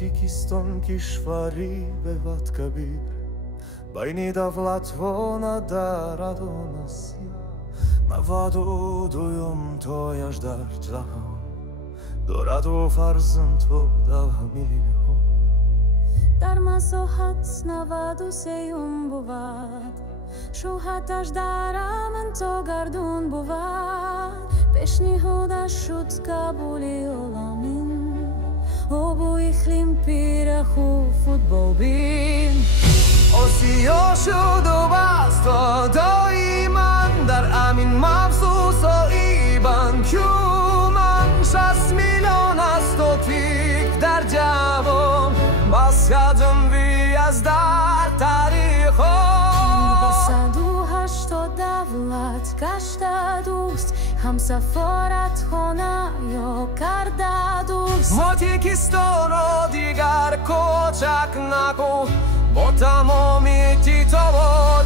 تاجیکستان کشوری به وقت کبیر بین دولت و ندارد و نصیب مواد و دویم تویش در جهان دارد و فرزند و 10 میلیون در مساحت 93 بود شوهرش در امن تا گردون بود پیشنهادش شد قبولی علامین او بو اقلیم پیره خوب فوتبال بین آسیا شد و بست تا دایما در امین مبسوس و ایبان کیومن 60 میلیون است و تیک در جوان بس یادم از در تاریخ با 180 دولت گشته دوست هم سفارت خانه یا کرده دوست تاجیکستان را دیگر کوچک نکن با تمامی تیتو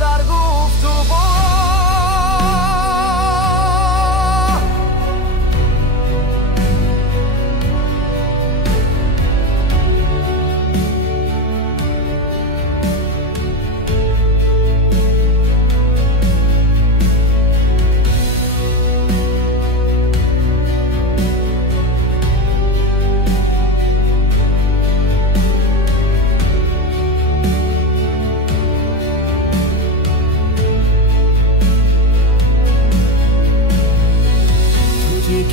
در گفتگو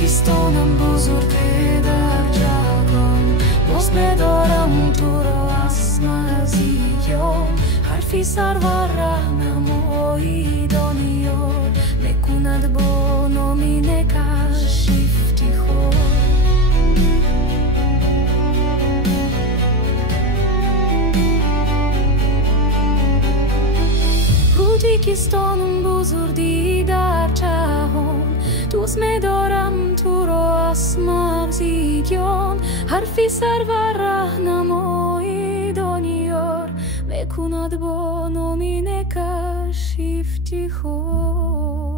تاجیکستانم بزرگه در جهان باز بدارم تو را از نزدیکان حرفی سرور رهنمایی دنیا میکند با نامینه کشیفتی خود تاجیکستانم بزرگی در جهان دوست می‌دارم تو را از مغزیگان حرفی سرور رهنمایی دنیا میکند با نامینه کشیفتی خود